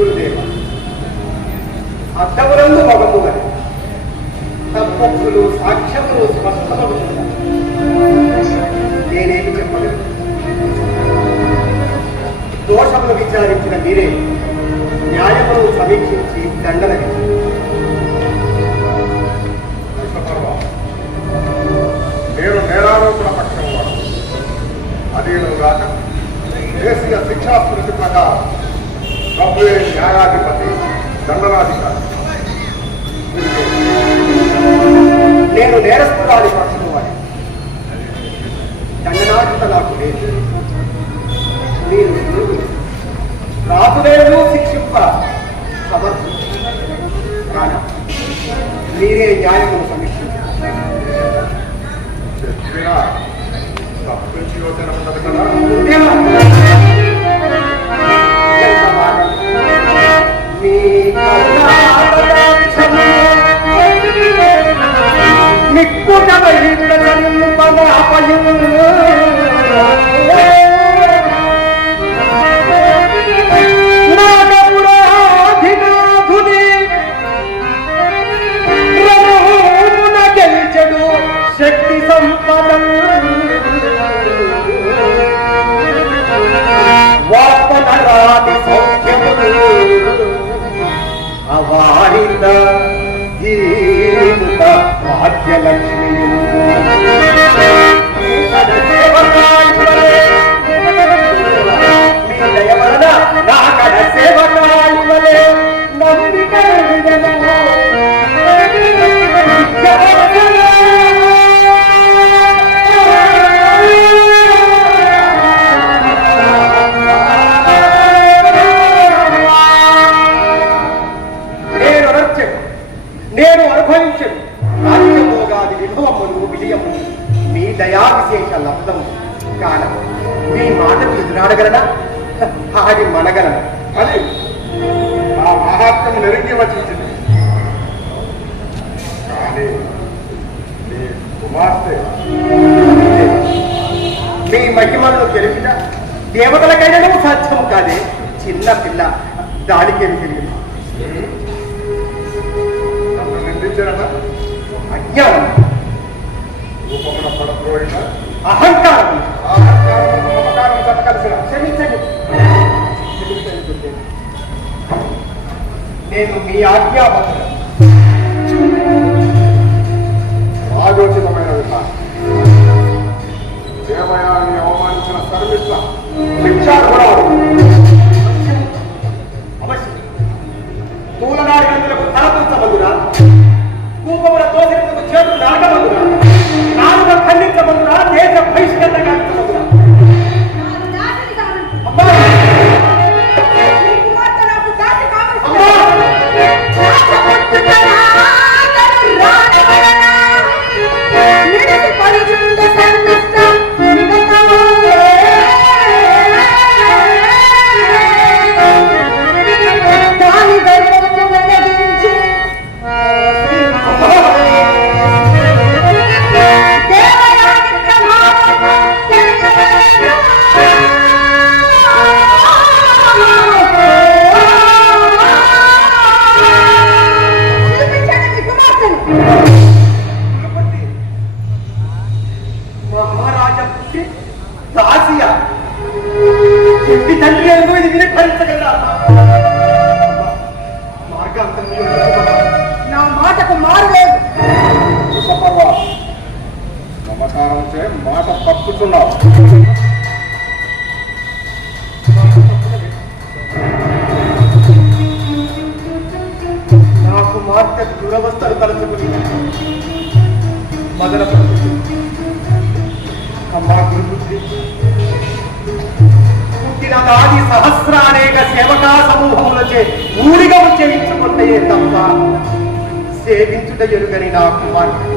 గురుదేవ. అర్థములందు మగము అని తప్పొప్పులు సాక్ష్యములు స్పష్టములు నేనేమి చెప్పలేదు దోషములు విచారించిన మీరే న్యాయమును సమీక్షించి దండన నేను నేరస్తురాలి పక్షము వాడి దండనాధిత నాకు లేదు. మీరు రాజులేను శిక్షింప సమర్థులు కాన మీరే న్యాయమును సమీక్షించారు తప్పించి యోచన ఉండదు కదా? మీ కరుణాకటాక్షము నిక్కుటమై అవారిత జీవిత భాగ్యలక్ష్మి మీ దయా విశేష లబ్ధము కాన మీ మాటకు ఎదురాడగలనా? ఆడి మనగలనా? అది. ఆ మహాత్మ్యం నెరిగి వచ్చింది. కానీ నీ కుమార్తె మీ మహిమలను తెలిపిన దేవతలకైనా సాధ్యం కాదే. చిన్న పిల్ల దానికేమి తెలియదు. నన్ను నిందించారట? అజ్ఞానం. అహంకారం అహంకారం. క్షమించండి. నేను మీ ఆజ్ఞాపత్రం. విధానం దేవయాన్ని అవమానించిన శర్మిష్ట శిక్షార్హురాలు అవశ్యం. తూలనాడి కూపముల తోసినందుకు చేతులు నాలుగు desde a pesca కుమార్తె దురవస్థలు తలుచుకుని మొదల అమ్మా గురుబుద్ధి పుట్టిన దాది సహస్ర అనేక సేవకా సమూహములచే ఊరిగా చేయించుకుంటే తప్ప సేవించుట ఎరుగని నా కుమార్తె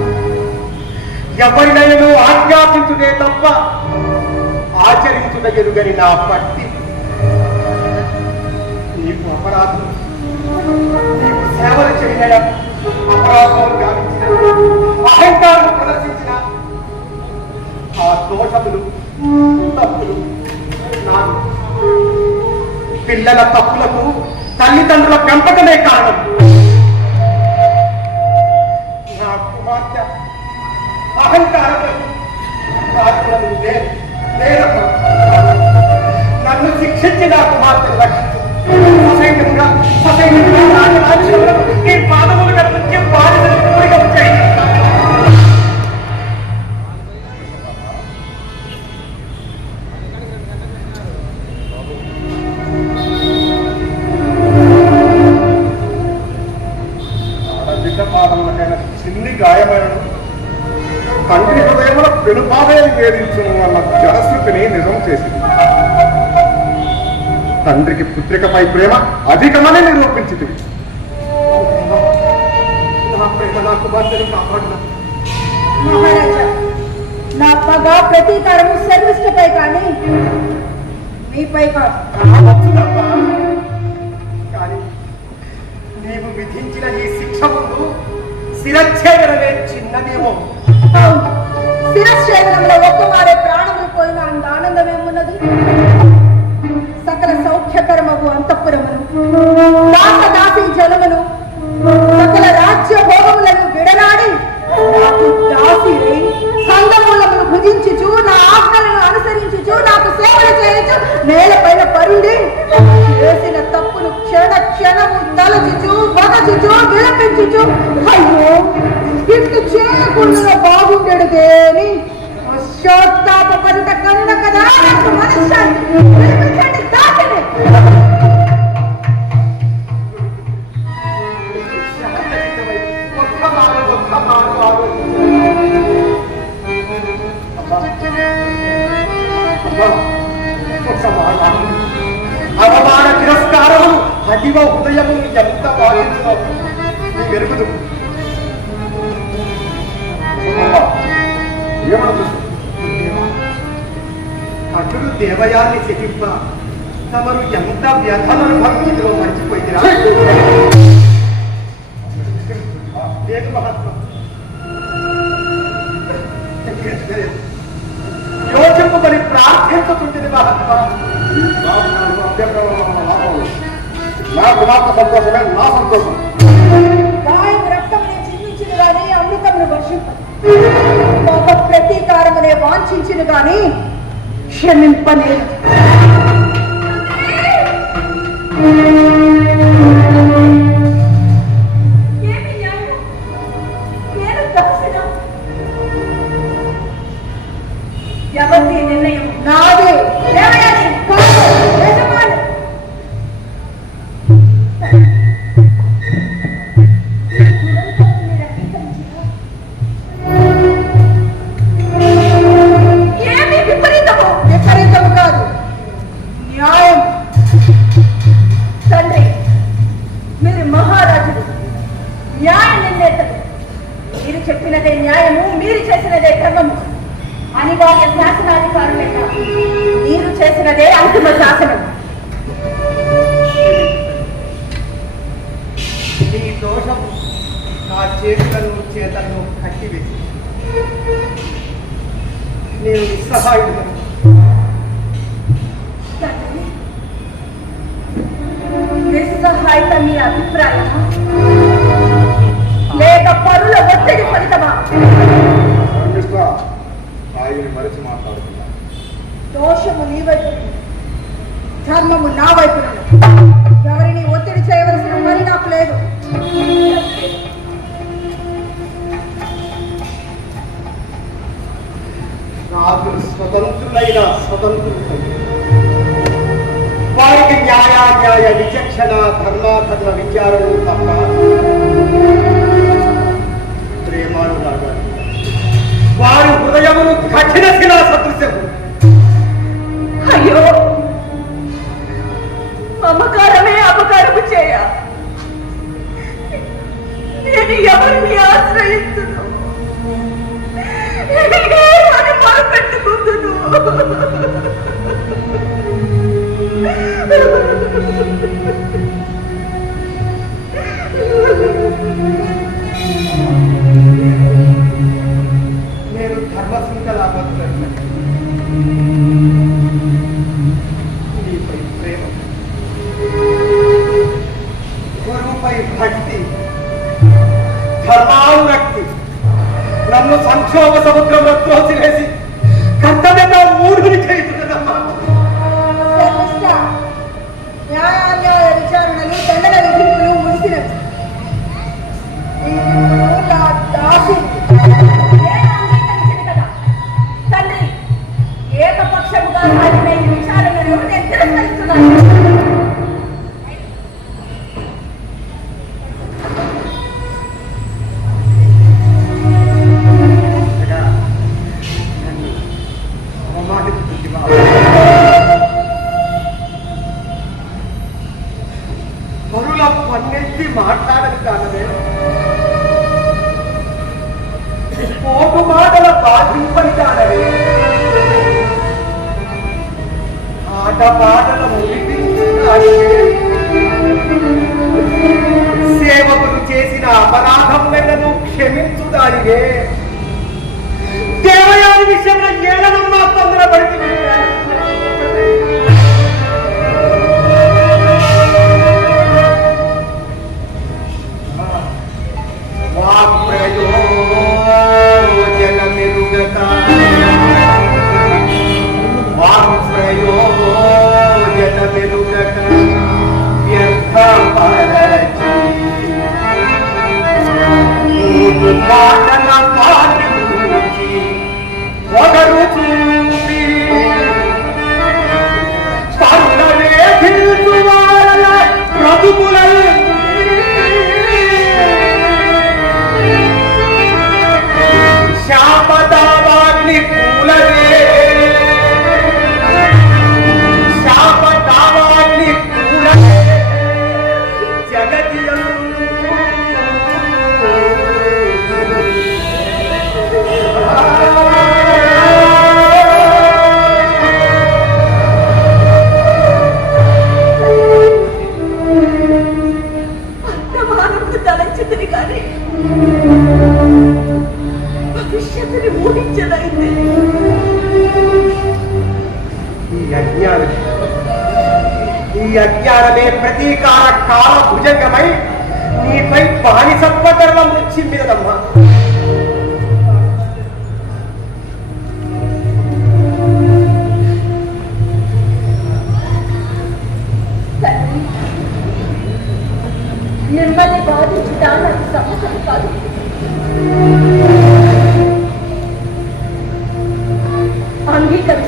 ఎవరినైనా ఆజ్ఞాపించుటే తప్ప ఆచరించుట ఎరుగని నా పట్టి. నీకు అపరాధం చేయడం అపరాధములు గావించిన అహంకారం ప్రదర్శించిన ఆ దోషములు తప్పులు నాకు. పిల్లల తప్పులకు తల్లిదండ్రుల పెంపకమే కారణం. నా కుమార్తె అహంకారపడి రాత్రులను నన్ను శిక్షించి నా కుమార్తెను రక్షించ చిన్ని గాయమైన తండ్రి హృదయముల పెనుపాదే వేధించును అన్న జనశ్రుతిని నిజం చేసింది. తండ్రికి పుత్రికపై ప్రేమ అధికమని నిరూపించింది మహారాజా నా పగ ప్రతీకారము శర్మిష్ఠపై కానీ మీపై కాదు. కానీ నీవు విధించిన ఈ శిక్ష ముందు శిరచ్ఛేదనమే చిన్నదేమో శిరచ్ఛేదనంలో ఒక్క మారే ప్రాణములు పోయిన అంత ఆనందమేమున్నది? సకల సౌఖ్యకరమగు అంతఃపురమును దాస దాసి జలమును సకల రాజ్య భోగ 乌云 అవమాన తిరస్కారం అదివ ఉదయము ఎంత బాధించో నీ వెరుగుదు ఏమనుకుంటుంది అటుడు దేవయాన్ని శకింప తమరు ఎంత వ్యధలను భక్తిలో మర్చిపోయిరా లేదు మహాత్మ. యోచింపమని ప్రార్థించుతుంటుంది మహాత్మ నా కుమార్తె సంతోషమే నా సంతోషం. పాప ప్రతీకారమునే వాంఛించును గాని క్షమింపలేదు చేతులను చేతలను కట్టివేసి నేను నిస్సహాయుడు నిస్సహాయత మీ అభిప్రాయమా? లేక పరుల ఒత్తిడి ఫలితమా? మరిచి మాట్లాడుతున్నా. దోషము నీ వైపు ధర్మము నా వైపు ఎవరిని ఒత్తిడి చేయవలసిన స్వతంత్రులైన స్వతంత్రులు వారికి న్యాయాన్యాయ విచక్షణ ధర్మాధర్మ విచారణ తప్ప ప్రేమాలు ప్రేమానురాగాలు వారి హృదయమును కఠిన శిలా సదృశ్యము. అయ్యో! మమకారమే అపకారము చేయ. నేను ఎవరిని ఆశ్రయిస్తున్నాను పెట్టుకుంటున్నాను ಧರ್ಮಾವು నన్ను ನಮ್ಮ ಸಂಕ್ಷೋಭ ಸಮುದ್ರ ರಕ್ತ ಹೊಸಿ బాగా భుజంగమై నీపై బానిసత్వ గర్వం నుంచి మీదమ్మా మిమ్మల్ని బాధించడానికి నాకు సమస్యలు కాదు అంగీకరించ